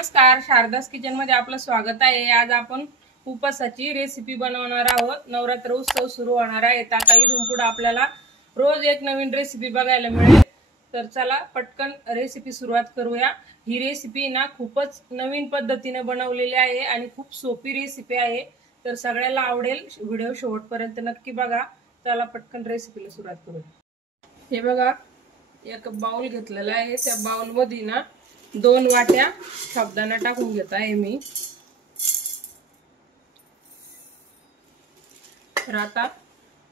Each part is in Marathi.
नमस्कार, शारदास किचन मध्ये आपलं स्वागत आहे। आज आपण उपासाची रेसिपी बनवणार आहोत। नवरात्र उत्सव सुरू होणार आहे, आता इथून पुढे आपल्याला रोज एक नवीन रेसिपी बघायला मिळेल। तर चला पटकन रेसिपी सुरुवात करूया। ही रेसिपी ना खूपच नवीन पद्धतीने बनवलेली आहे आणि खूप सोपी रेसिपी आहे, तर सगळ्यांना आवडेल। व्हिडिओ शेवटपर्यंत नक्की बघा। चला पटकन रेसिपीला सुरुवात करूया। हे बघा, एक बाउल घेतलेला आहे। त्या बाउल मध्ये ना 2 वाट्या साबुदाणा टाकून घेत आहे मी। तर आता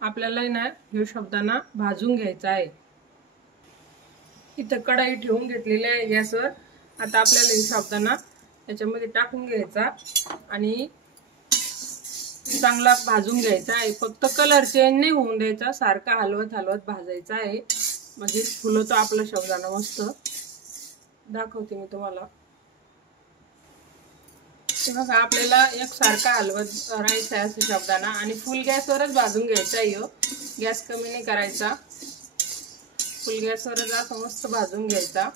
आपल्याला ना हे साबुदाणा भाजून घ्यायचा आहे। इथं कढई ठेवून घेतलेली आहे गॅसवर। आता आपल्याला हे साबुदाणा याच्यामध्ये टाकून घ्यायचा आणि चांगला भाजून घ्यायचा आहे। फक्त कलर चेंज नाही होऊन द्यायचा, सारखा हलवत हलवत भाजायचा आहे, म्हणजे फुलतो आपला साबुदाणा मस्त। दाखवते मी तुम्हाला। बघा, आपल्याला एक सारखा हलवत राहायचा आहे असं साबुदाणा, आणि फुल गॅसवरच भाजून घ्यायचा आहे। गॅस कमी नाही करायचा, फुल गॅसवरच असं मस्त भाजून घ्यायचा।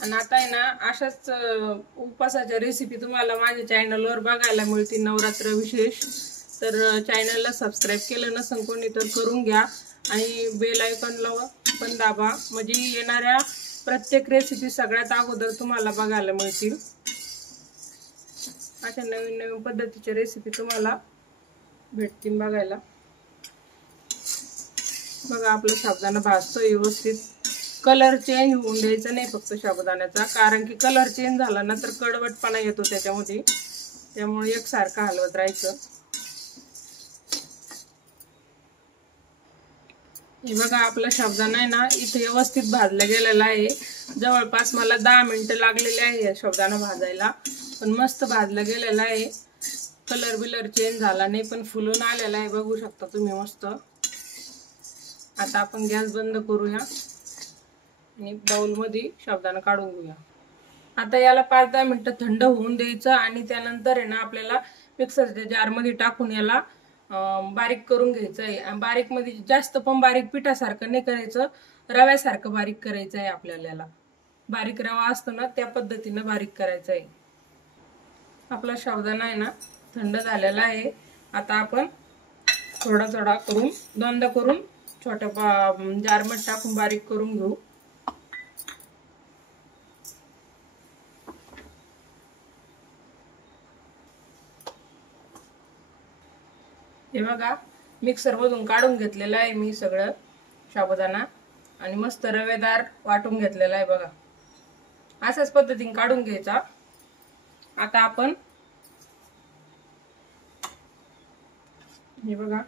आणि आता आहे ना अशाच उपासाच्या रेसिपी तुम्हाला माझ्या चॅनलवर बघायला मिळतील, नवरात्र विशेष। तर चॅनलला सबस्क्राइब केलं नसेल कोणी तर करून घ्या, आणि बेल आयकॉनला पण दाबा, म्हणजे येणाऱ्या प्रत्येक रेसिपी सगळ्यात अगोदर तुम्हाला बघायला मिळतील। अशा नवीन नवीन पद्धतीच्या रेसिपी तुम्हाला भेटतील बघायला। बघा, आपला साबुदाणा भाजतोय व्यवस्थित। कलर चेंज होऊन द्यायचा नाही फक्त साबुदाण्याचा, कारण की कलर चेंज झाला ना तर कडवटपणा येतो त्याच्यामध्ये, त्यामुळे एकसारखा हलवत राहायचं। हे बघा, आपला साबुदाणा आहे ना इथे व्यवस्थित भाजला गेलेला आहे। जवळपास मला 10 मिनिटं लागलेले आहे साबुदाणा भाजायला, पण मस्त भाजला गेलेला आहे। कलर बिलर चेंज झाला नाही, पण फुलून आलेला आहे, बघू शकता तुम्ही मस्त। आता आपण गॅस बंद करूया आणि बाउल मध्ये साबुदाणा काढून घेऊया। आता याला 5-10 मिनिटं थंड होऊन द्यायचं, आणि त्यानंतर आहे ना आपल्याला मिक्सरच्या जार मध्ये टाकून याला बारीक करून घ्यायचं आहे। बारीक मध्ये जास्त पण बारीक पिठासारखं नाही करायचं, रव्यासारखं बारीक करायचं आहे आपल्याला। याला बारीक रवा असतो ना त्या पद्धतीने बारीक करायचं आहे। आपला साबुदाणा आहे ना थंड झालेला आहे। आता आपण थोडा थोडा करून दोनदा करून छोट्या जार मध्ये टाकून बारीक करून घेऊ। हे बघा, मिक्सर मधून काढून घेतलेलं आहे मी सगळं साबुदाणा, आणि मस्त रवेदार वाटून घेतलेला आहे। बघा, अशाच पद्धतीने काढून घ्यायचा। आता आपण हे बघा,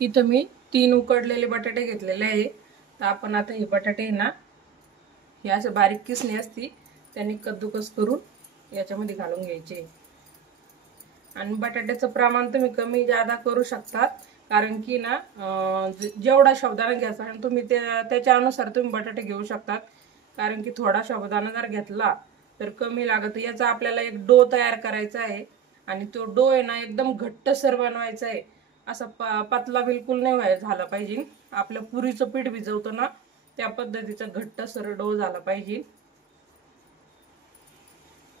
इथं मी 3 उकडलेले बटाटे घेतलेले आहे। तर आपण आता हे बटाटे ना हे असे बारीक किसणी असती त्यांनी कद्दूकस करून याच्यामध्ये घालून घ्यायचे। आणि बटाट्याचं प्रमाण तुम्ही कमी जादा करू शकता, कारण की ना जेवढा साबुदाणा घ्यायचा आणि तुम्ही त्याच्या अनुसार तुम्ही बटाटे घेऊ शकता। कारण की थोडा साबुदाणा जर घेतला तर कमी लागत। याचा आपल्याला एक डो तयार करायचा आहे, आणि तो डो आहे ना एकदम घट्टसर बनवायचा आहे। असा पतला बिलकुल नाही झाला पाहिजे। आपलं पुरीचं पीठ भिजवतो ना त्या पद्धतीचा घट्टसर डो झाला पाहिजे।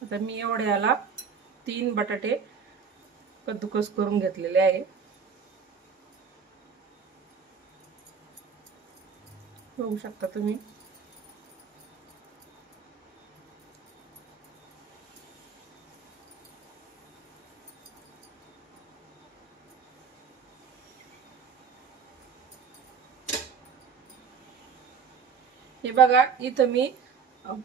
आता मी एवढ्याला 3 बटाटे कद्दूकस करून घेतलेले आहे, बघू शकता तुम्ही। हे बघा, इथं मी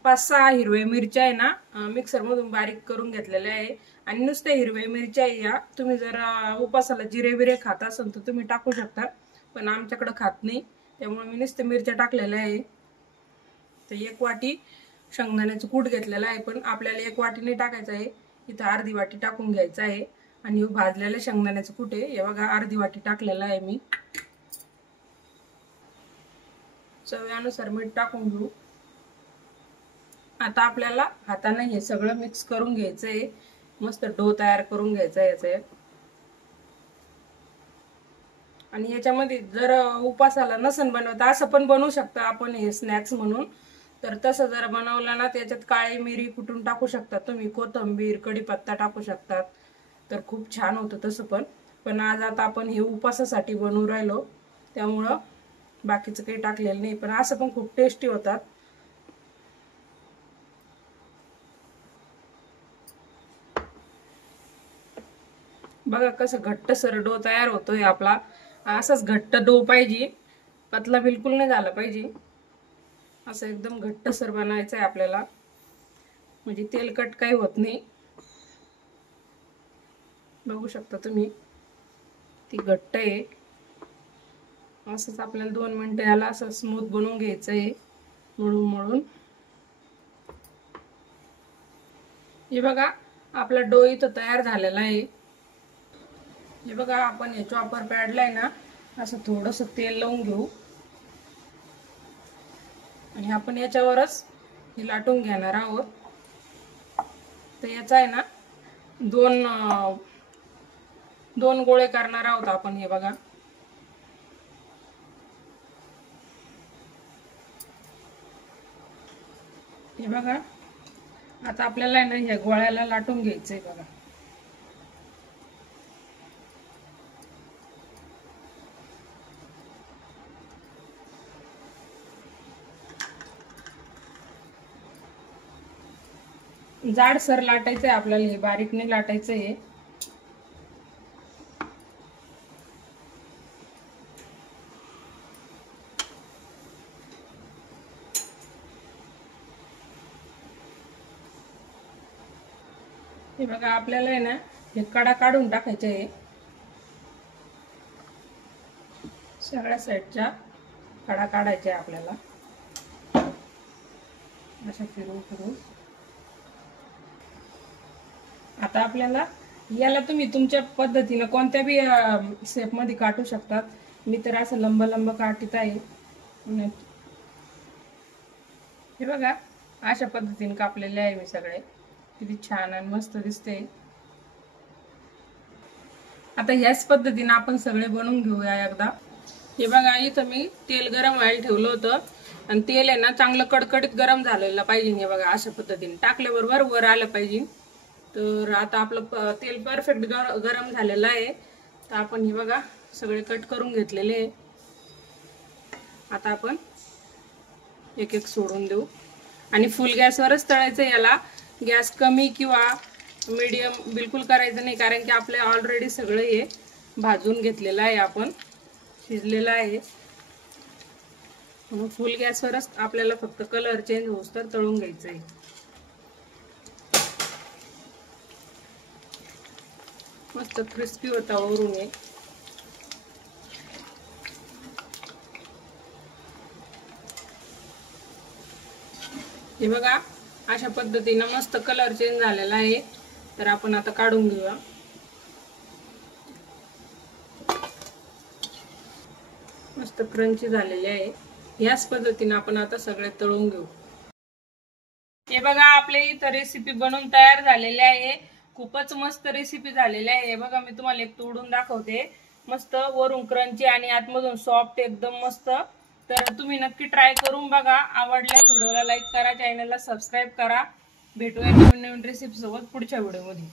5-6 हिरव्या मिरच्या आहे ना मिक्सर मधून बारीक करून घेतलेल्या आहे। आणि नुसत्या हिरव्या मिरच्या या तुम्ही जर उपासाला जिरे बिरे खाता असाल तर तुम्ही टाकू शकता, पण आमच्याकडे खात नाही त्यामुळे मी नुसत्या मिरच्या टाकलेल्या आहे। तर 1 वाटी शेंगदाण्याचं कूट घेतलेलं आहे, पण आपल्याला 1 वाटी नाही टाकायचं आहे, इथं अर्धी वाटी टाकून घ्यायचं आहे। आणि भाजलेलं शेंगदाण्याचं कूट आहे, हे बघा अर्धी वाटी टाकलेलं आहे मी। चवीनुसार मीठ टाकून घेऊ। आता आपल्याला हाताने हे सगळं मिक्स करून घ्यायचंय, मस्त डो तयार करून घ्यायचा याचा। आणि याच्यामध्ये जर उपासाला नसन बनवता असं पण बनवू शकता आपण हे स्नॅक्स म्हणून, तर तसं जर बनवलं ना त्याच्यात काळी मिरी कुटून टाकू शकता तुम्ही, कोथिंबीर कढीपत्ता टाकू शकतात, तर खूप छान होतं तसं. पण आज आता आपण हे उपासासाठी बनवू राहिलो त्यामुळं बाकीचं काही टाकलेलं नाही, पण असं पण खूप टेस्टी होतात. बघा कसं घट्टसर डो तयार होतोय आपला. असाच घट्ट डो पाहिजे, पतला बिलकुल नाही झाला पाहिजे. असं एकदम घट्टसर बनायचं आहे आपल्याला, म्हणजे तेलकट काही होत नाही. बघू शकता तुम्ही ती घट्ट आहे. असंच आपल्याला 2 मिनिटं याला असं स्मूथ बनवून घ्यायचं आहे, मळून मळून. हे बघा आपला डो इथं तयार झालेला आहे. हे बघा आपण हे चॉपर पॅडला आहे ना असं थोडंसं तेल लावून घेऊ आणि आपण याच्यावरच हे लाटून घेणार आहोत. तर याचा आहे ना दोन गोळे करणार आहोत आपण. हे बघा हे बघा आता आपल्याला आहे ना ह्या गोळ्याला लाटून घ्यायचंय. बघा जाडसर लाटायचंय आपल्याला, हे बारीक नाही लाटायचंय. हे बघा आपल्याला आहे ना हे कडा काढून टाकायचे आहे, सगळ्या साईडच्या कडा काढायच्या आपल्याला अशा फिरून फिरून. आता आपल्याला याला तुम्ही तुमच्या पद्धतीने कोणत्या बी शेप मध्ये काटू शकतात. मी तर असं लंब लंब काटत आहे. हे बघा अशा पद्धतीने कापलेले आहे मी सगळे. किती छान आणि मस्त दिसते. आता याच पद्धतीने आपण सगळे बनवून घेऊया एकदा. हे बघा इथं मी तेल गरम व्हायला ठेवलं होतं आणि तेल आहे ना चांगलं कडकडीत गरम झालेलं पाहिजे. हे बघा अशा पद्धतीने टाकल्याबरोबर वर आलं पाहिजे. तर आता आपलं तेल परफेक्ट गरम झालेलं आहे. तर आपण हे बघा सगळे कट करून घेतलेले आहे. आता आपण एक एक सोडून देऊ आणि फुल गॅसवरच तळायचं. याला गॅस कमी किंवा मीडियम बिलकुल करायचं नाही, कारण की आपले ऑलरेडी सगळं हे भाजून घेतलेलं आहे, आपण शिजलेलं आहे. म्हणून फुल गॅसवरच आपल्याला फक्त कलर चेंज होऊस तर तळून घ्यायचं आहे. मस्त क्रिस्पी होता वरून हे. हे बघा अशा पद्धतीने मस्त कलर चेंज झालेला आहे. तर आपण आता काढून घेऊया. मस्त क्रंची झालेले आहे. याच पद्धतीने आपण आता सगळे तळून घेऊ. हे बघा आपले इथं रेसिपी बनवून तयार झालेली आहे. खूपच मस्त रेसिपी झालेली आहे. हे बघा मी तुम्हाला एक तोडून दाखवते. मस्त वरून क्रंची आणि आतमधून सॉफ्ट एकदम मस्त. तर तुम्ही नक्की ट्राय करून बघा. आवडल्यास व्हिडिओला लाईक करा, चॅनलला सबस्क्राईब करा. भेटूया नवीन नवीन रेसिपी सोबत पुढच्या व्हिडिओमध्ये.